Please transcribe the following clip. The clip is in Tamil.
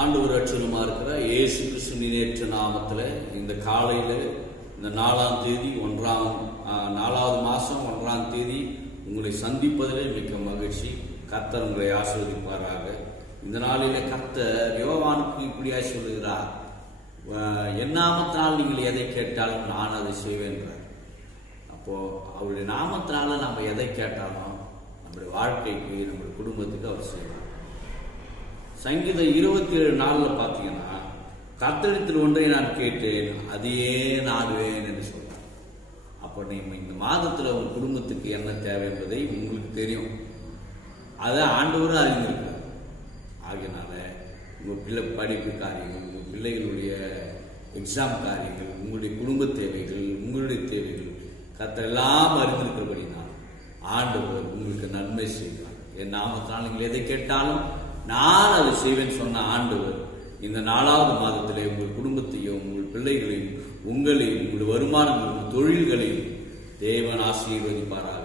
ஆண்டவர் அச்சுரமா இருக்கிற இயேசு கிறிஸ்து நேற்று நாமத்தில் இந்த காலையில் இந்த 4ஆம் தேதி 4வது மாதம் 1ஆம் தேதி உங்களை சந்திப்பதிலே மிக்க மகிழ்ச்சி. கர்த்தர் உங்களை ஆசீர்வதிப்பாராக. இந்த நாளிலே கர்த்தர் யோவானுக்கு இப்படியா சொல்லுகிறார், என் நாமத்தினால் நீங்கள் எதை கேட்டாலும் நான் அதை செய்வேன்றார். அப்போ அவருடைய நாமத்தினால நம்ம எதை கேட்டாலும் நம்முடைய வாழ்க்கைக்கு நம்முடைய குடும்பத்துக்கு அவர் செய்வார். சங்கீதம் 27:4 பார்த்தீங்கன்னா, கர்த்தரிடத்தில் ஒன்றை நான் கேட்டேன் அதையே நாடுவேன் என்று சொல்றார். அப்போ நீங்கள் இந்த மாதத்தில் உங்கள் குடும்பத்துக்கு என்ன தேவை என்பதை உங்களுக்கு தெரியும். அதை ஆண்டவரும் அறிந்திருக்கிறார். ஆகையினால உங்கள் பிள்ளை படிப்பு காரியங்கள், உங்கள் பிள்ளைகளுடைய எக்ஸாம் காரியங்கள், உங்களுடைய குடும்ப தேவைகள், உங்களுடைய தேவைகள் கர்த்தர் எல்லாம் அறிந்திருக்கிறபடினால் ஆண்டவர் உங்களுக்கு நன்மை செய்வார். என் நாமத்தினால் நீங்கள் எதை கேட்டாலும் நான் அதை செய்வேன் சொன்ன ஆண்டவர் இந்த 4வது மாதத்திலே உங்கள் குடும்பத்தையும், உங்கள் பிள்ளைகளையும், உங்களையும், உங்கள் வருமானங்களையும், தொழில்களையும் தேவன் ஆசீர்வதிப்பாராக.